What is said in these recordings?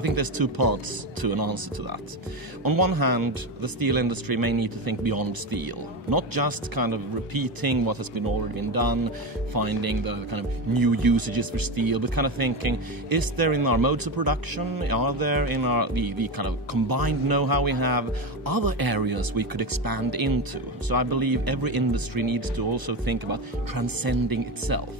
I think there's two parts to an answer to that. On one hand, the steel industry may need to think beyond steel, not just kind of repeating what has been already been done, finding the kind of new usages for steel, but kind of thinking, is there in our modes of production, are there in the kind of combined know-how we have, other areas we could expand into? So I believe every industry needs to also think about transcending itself.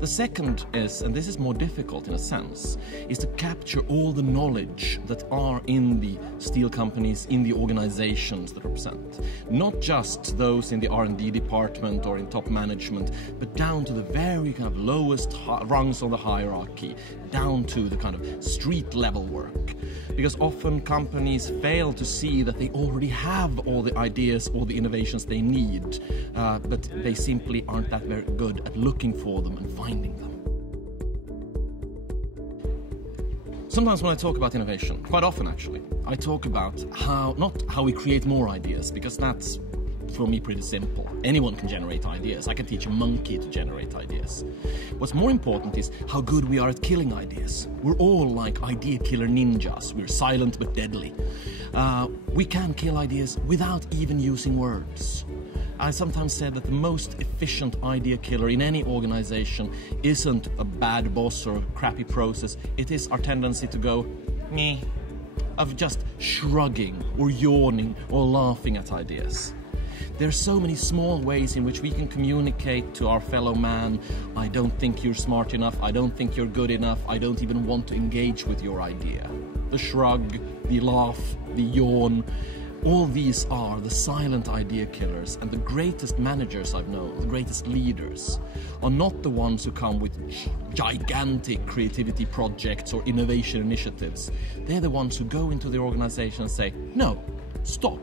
The second is, and this is more difficult in a sense, is to capture all the knowledge that are in the steel companies, in the organizations that represent. Not just those in the R&D department or in top management, but down to the very kind of lowest rungs of the hierarchy, down to the kind of street level work. Because often companies fail to see that they already have all the ideas, all the innovations they need, but they simply aren't that very good at looking for them and finding them. Sometimes when I talk about innovation, quite often actually, I talk about not how we create more ideas, because that's for me pretty simple. Anyone can generate ideas. I can teach a monkey to generate ideas. What's more important is how good we are at killing ideas. We're all like idea killer ninjas. We're silent but deadly. We can kill ideas without even using words. I sometimes said that the most efficient idea killer in any organization isn't a bad boss or a crappy process. It is our tendency to go, meh, of just shrugging or yawning or laughing at ideas. There are so many small ways in which we can communicate to our fellow man, I don't think you're smart enough, I don't think you're good enough, I don't even want to engage with your idea. The shrug, the laugh, the yawn, all these are the silent idea killers, and the greatest managers I've known, the greatest leaders, are not the ones who come with gigantic creativity projects or innovation initiatives. They're the ones who go into the organization and say, no, stop.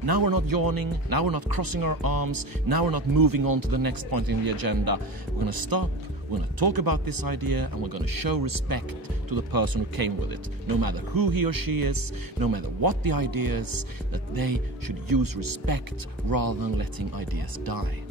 Now we're not yawning, now we're not crossing our arms, now we're not moving on to the next point in the agenda. We're going to stop, we're going to talk about this idea, and we're going to show respect to the person who came with it. No matter who he or she is, no matter what the idea is, that they should use respect rather than letting ideas die.